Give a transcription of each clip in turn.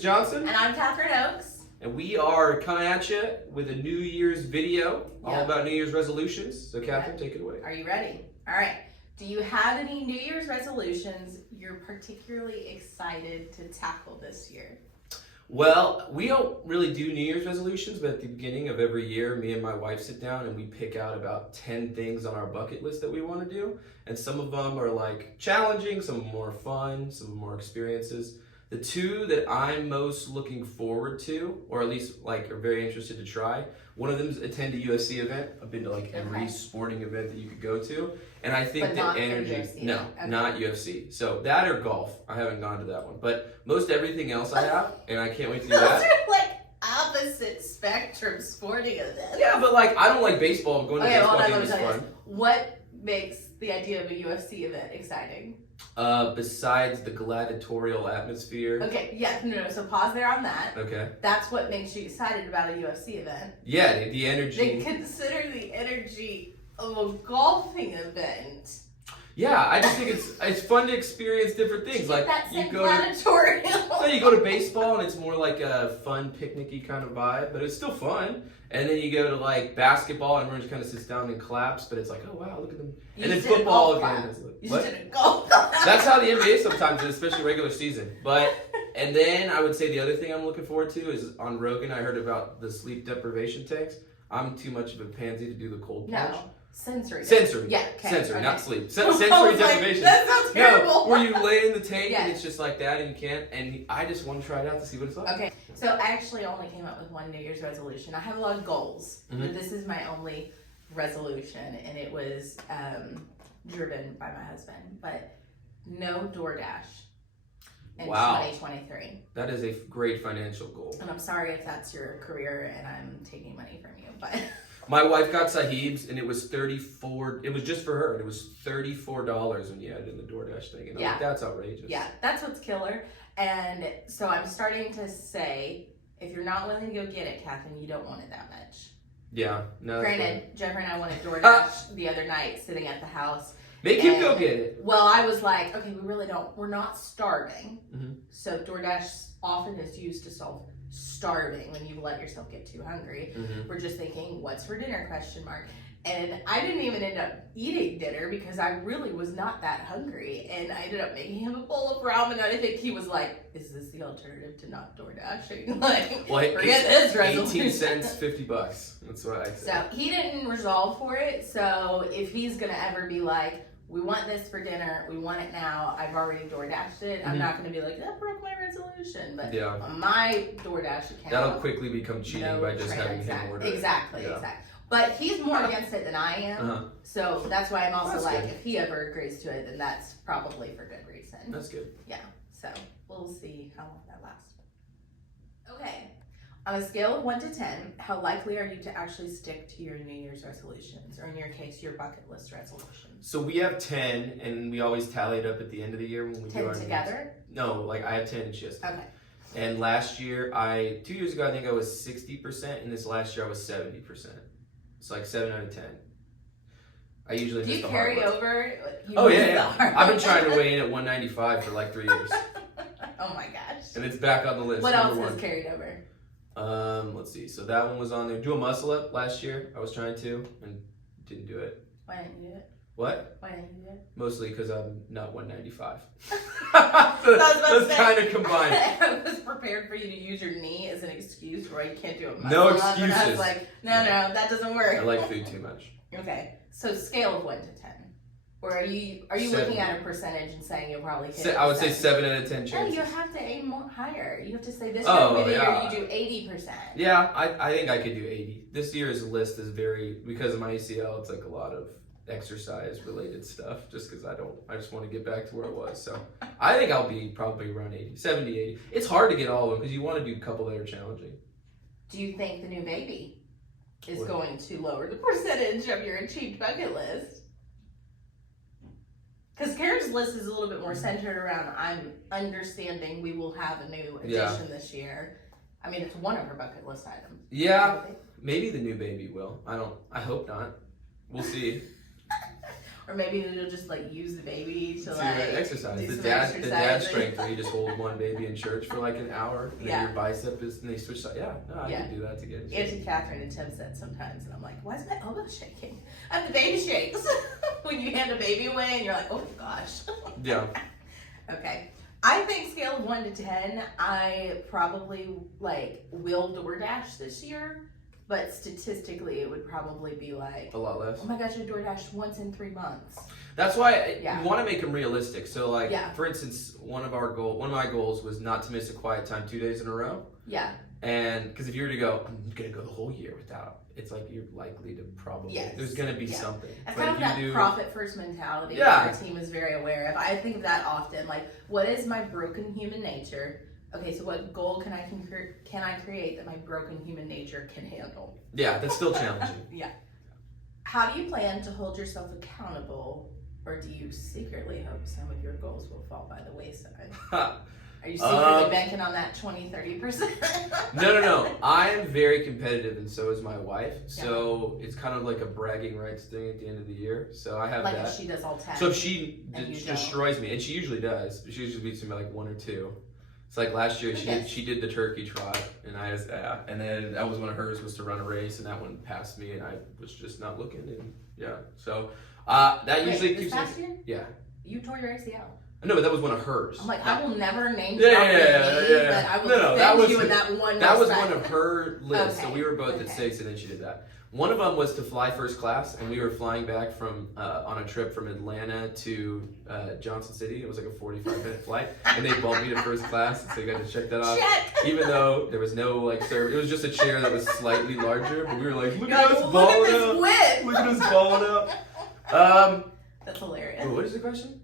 Johnson. And I'm Catherine Oakes. And we are coming at you with a New Year's video all about New Year's resolutions. So Catherine, take it away. Are you ready? All right. Do you have any New Year's resolutions you're particularly excited to tackle this year? Well, we don't really do New Year's resolutions, but at the beginning of every year, me and my wife sit down and we pick out about 10 things on our bucket list that we want to do. And some of them are like challenging, some of them more fun, some of them more experiences. The two that I'm most looking forward to, or at least like are very interested to try, one of them is attend a UFC event. I've been to like every sporting event that you could go to. And I think the energy, not UFC. So that or golf. I haven't gone to that one. But most everything else I have, and I can't wait to do that. Those are like opposite spectrum sporting events. Yeah, but like I don't like baseball. Going to a baseball game is fun. What makes the idea of a UFC event exciting? Besides the gladiatorial atmosphere. Okay, yeah, no, so pause there on that. Okay. That's what makes you excited about a UFC event. Yeah, the energy. Then consider the energy of a golfing event. Yeah, I just think it's fun to experience different things. Like you go gladiatorial. You go to baseball and it's more like a fun picnicky kind of vibe, but it's still fun. And then you go to like basketball and everyone just kind of sits down and claps, but it's like, oh wow, look at them. And then football again. You did a golf clap. That's how the NBA sometimes is, especially regular season. And then I would say the other thing I'm looking forward to is on Rogan. I heard about the sleep deprivation tanks. I'm too much of a pansy to do the cold plunge. No. Sensory. Yeah, okay. Sensory, not sleep. Sensory deprivation. That sounds terrible. No, where you lay in the tank and it's just like that and you can't. And I just want to try it out to see what it's like. Okay, so I actually only came up with one New Year's resolution. I have a lot of goals, but this is my only resolution, and it was driven by my husband. But no DOORDAsh in 2023. That is a great financial goal. And I'm sorry if that's your career and I'm taking money from you, but... My wife got Sahib's and it was $34. It was just for her. And it was $34 when you added in the DoorDash thing. And I'm like, that's outrageous. Yeah, that's what's killer. And so I'm starting to say, if you're not willing to go get it, Catherine, you don't want it that much. Yeah. No. Granted, Jeffrey and I wanted DoorDash the other night, sitting at the house. Make him go get it. Well, I was like, okay, we really don't. We're not starving. So DoorDash often is used to solve starving when you let yourself get too hungry. We're just thinking, what's for dinner, ? And I didn't even end up eating dinner because I really was not that hungry, and I ended up making him a bowl of ramen. And I think he was like, is this the alternative to not DoorDashing? Like, forget this resolution. 18 cents, $50. That's what I said. So he didn't resolve for it. So if he's gonna ever be like, we want this for dinner, we want it now, I've already DoorDashed it, I'm not going to be like, that broke my resolution. But on my DoorDash account, that'll quickly become cheating by just having him order it. Exactly. But he's more against it than I am. So that's why I'm also like, if he ever agrees to it, then that's probably for good reason. That's good. Yeah. So we'll see how long that lasts. Okay. On a scale of 1 to 10, how likely are you to actually stick to your New Year's resolutions, or in your case, your bucket list resolutions? So we have 10, and we always tally it up at the end of the year when we do our 10 together? No, like I have 10 and she has 10. Okay. And last year, 2 years ago, I think I was 60%, and this last year I was 70%. It's like 7 out of 10. I usually miss the hard ones. Do you carry over? Oh yeah. I've been trying to weigh in at 195 for like 3 years. Oh my gosh. And it's back on the list. What else is carried over? Let's see. So that one was on there. Do a muscle up last year. I was trying to and didn't do it. Why didn't you do it? What? Why didn't you do it? Mostly because I'm not 195. That's kind of combined. I was prepared for you to use your knee as an excuse why you can't do a muscle No up, excuses. and I was like, no, that doesn't work. I like food too much. Okay, so scale of 1 to 10. Or are you looking at a percentage and saying you'll probably hit I would say 7 out of 10 chances. No, you have to aim more higher. You have to say this year you do 80%. Yeah, I think I could do 80. This year's list is because of my ACL, it's like a lot of exercise related stuff just because I just want to get back to where I was. So I think I'll be probably around 80, 70, 80. It's hard to get all of them because you want to do a couple that are challenging. Do you think the new baby is going to lower the percentage of your achieved bucket list? Because Karen's list is a little bit more centered around, I'm understanding we will have a new addition this year. I mean, it's one of her bucket list items. Yeah, maybe the new baby will. I hope not. We'll see. Or maybe you'll just like use the baby to exercise. do The some dad strength where you just hold one baby in church for like an hour, and then your bicep is, and they switch sides. Yeah, no, I could do that to get in shape. Auntie Catherine attempts that sometimes, and I'm like, why is my elbow shaking? And the baby shakes when you hand a baby away, and you're like, oh gosh. Yeah. Okay. I think scale of 1 to 10, I probably will DoorDash this year, but statistically it would probably be like a lot less. Oh my gosh, I DoorDash once in 3 months. That's why you want to make them realistic. So for instance, one of my goals was not to miss a quiet time 2 days in a row. Yeah. And because if you were to go, I'm gonna go the whole year without, it's like you're likely to probably there's gonna be something. It's kind of that profit first mentality that our team is very aware of. I think of that often. Like, what is my broken human nature? Okay, so what goal can I create that my broken human nature can handle? Yeah, that's still challenging. Yeah. How do you plan to hold yourself accountable, or do you secretly hope some of your goals will fall by the wayside? Are you secretly banking on that 20-30%? No. I am very competitive, and so is my wife. So it's kind of like a bragging rights thing at the end of the year. So I have that. Like if she does all 10. So if she destroys me, and she usually does, she usually beats me by like 1 or 2. It's like last year she did the turkey trot, and and then that was one of hers was to run a race, and that one passed me, and I was just not looking, and so that usually keeps past year? Yeah. You tore your ACL. No, but that was one of hers. I'm like, I will never name drop but I will defend you in that one. That was one of her lists. Okay. So we were both at 6, and then she did that. One of them was to fly first class, and we were flying back from on a trip from Atlanta to Johnson City. It was like a 45-minute flight, and they bumped me to first class, so you got to check that off. Even though there was no service, it was just a chair that was slightly larger. But we were like, look at us balling up! Look at us balling up! That's hilarious. What is the question?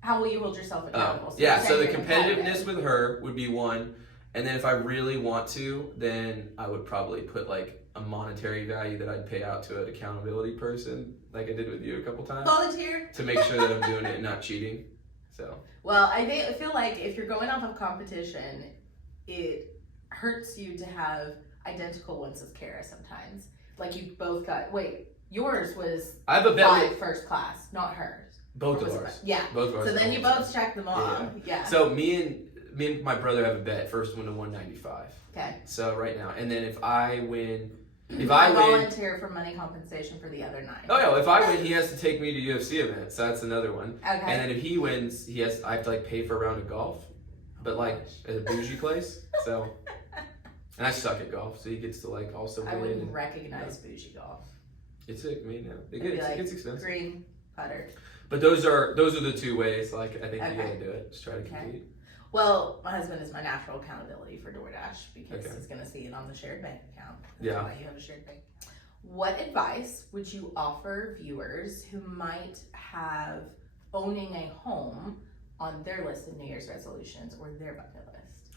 How will you hold yourself accountable? So the competitiveness with her would be 1, and then if I really want to, then I would probably put like a monetary value that I'd pay out to an accountability person, like I did with you a couple times. Volunteer. To make sure that I'm doing it and not cheating. So. Well, I feel like if you're going off of competition, it hurts you to have identical ones with Kara sometimes. Like you both got. Wait, yours was I have a bet first class, not hers. Both of ours. Yeah. Both of ours. So then you both check them off. Yeah. So me and my brother have a bet. First one to 195. Okay. So right now, and then if I win, volunteer for money compensation for the other 9. Oh yeah, if I win, he has to take me to UFC events. So that's another one. Okay. And then if he wins, I have to like pay for a round of golf, but like at a bougie place. So, and I suck at golf, so he gets to like also win. I wouldn't recognize bougie golf. It's it gets expensive. Green putter. But those are the 2 ways. Like I think you gotta do it. Just try to compete. Well, my husband is my natural accountability for DoorDash because he's going to see it on the shared bank account. That's why you have a shared bank. What advice would you offer viewers who might have owning a home on their list of New Year's resolutions or their bucket list?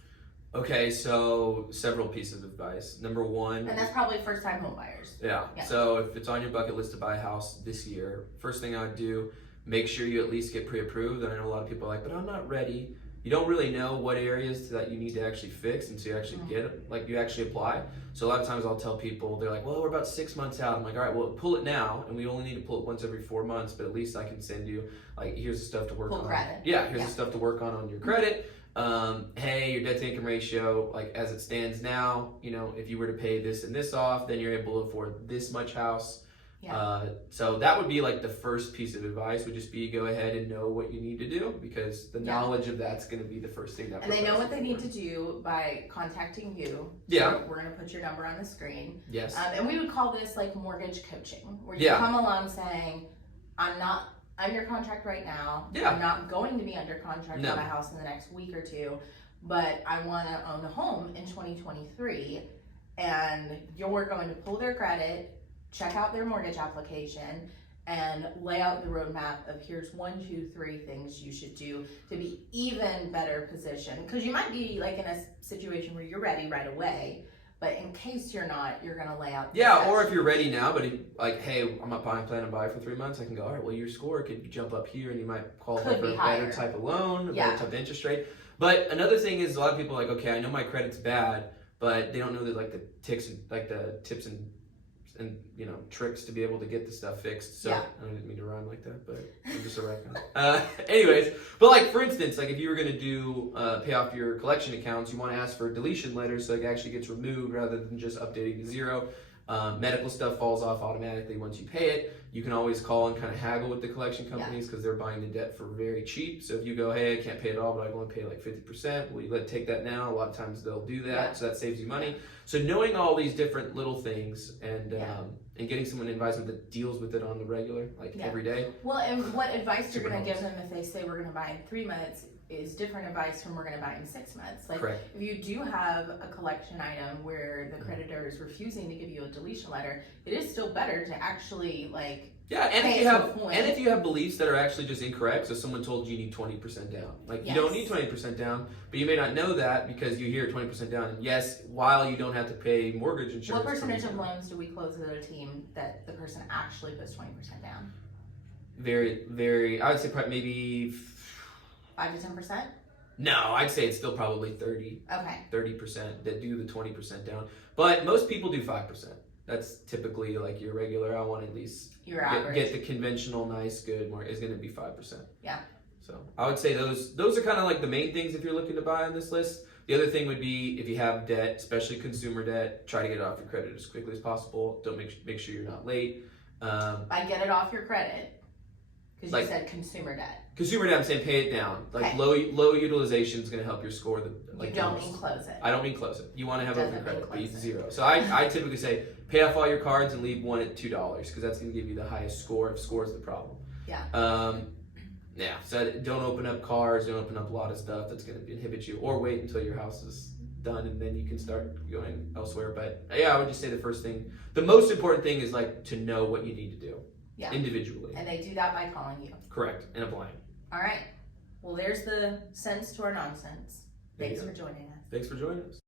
Okay, so several pieces of advice. Number 1. And that's probably first-time home buyers. Yeah. So if it's on your bucket list to buy a house this year, first thing I would do, make sure you at least get pre-approved. And I know a lot of people are like, but I'm not ready. You don't really know what areas that you need to actually fix until you actually get it, like you actually apply. So a lot of times I'll tell people, they're like, well, we're about 6 months out. I'm like, all right, well, pull it now, and we only need to pull it once every 4 months, but at least I can send you, like, here's the stuff to work on. Credit. Yeah, here's the stuff to work on your credit. Hey, your debt to income ratio, like as it stands now, if you were to pay this and this off, then you're able to afford this much house. Yeah. So that would be like the first piece of advice would just be go ahead and know what you need to do because the knowledge of that's going to be the first thing that. And they know what they need to do by contacting you. Yeah. So we're going to put your number on the screen. Yes. And we would call this like mortgage coaching, where you come along saying, I'm not under contract right now. Yeah. I'm not going to be under contract on a house in the next week or 2, but I want to own a home in 2023, and you're going to pull their credit, check out their mortgage application, and lay out the roadmap of here's 1, 2, 3 things you should do to be even better positioned. Because you might be like in a situation where you're ready right away, but in case you're not, you're going to lay out. Or if you're ready now, but like, hey, I'm not planning to buy for 3 months, I can go, all right, well, your score could jump up here and you might qualify for a better type of loan, a better type of interest rate. But another thing is a lot of people are like, okay, I know my credit's bad, but they don't know that like the tips and and tricks to be able to get the stuff fixed. So I didn't mean to rhyme like that, but I'm just a raccoon. Anyways, but like for instance, like if you were gonna do pay off your collection accounts, you want to ask for a deletion letter so it actually gets removed rather than just updating to zero. Medical stuff falls off automatically once you pay it. You can always call and kind of haggle with the collection companies because they're buying the debt for very cheap. So if you go, hey, I can't pay it all, but I can only pay like 50%, will you take that now? A lot of times they'll do that, so that saves you money. So knowing all these different little things and getting someone advisement that deals with it on the regular, like every day. Well, and what advice you're going to give them if they say we're going to buy in 3 months is different advice from we're going to buy in 6 months. Like if you do have a collection item where the creditor is refusing to give you a deletion letter, it is still better to actually and if you have beliefs that are actually just incorrect, so someone told you need 20% down. Like you don't need 20% down, but you may not know that because you hear 20% down. And yes, while you don't have to pay mortgage insurance. What percentage of loans do we close as a team that the person actually puts 20% down? Very, very, I would say probably maybe 5 to 10%? No, I'd say it's still probably 30% that do the 20% down. But most people do 5%. That's typically like your regular, I want at least get the conventional, nice, good, more is going to be 5%. Yeah. So I would say those are kind of like the main things if you're looking to buy on this list. The other thing would be if you have debt, especially consumer debt, try to get it off your credit as quickly as possible. Don't make sure you're not late. I get it off your credit because you said consumer debt. Consumer debt, I'm saying pay it down. Like low utilization is going to don't mean close it. I don't mean close it. You want to have open credit, be zero. So I typically say pay off all your cards and leave one at $2 because that's going to give you the highest score if score is the problem. So don't open up cars, don't open up a lot of stuff that's going to inhibit you, or wait until your house is done and then you can start going elsewhere. But I would just say the most important thing is to know what you need to do individually. And they do that by calling you. Correct, and applying. All right. Well, there's the sense to our nonsense. Thanks for joining us. Thanks for joining us.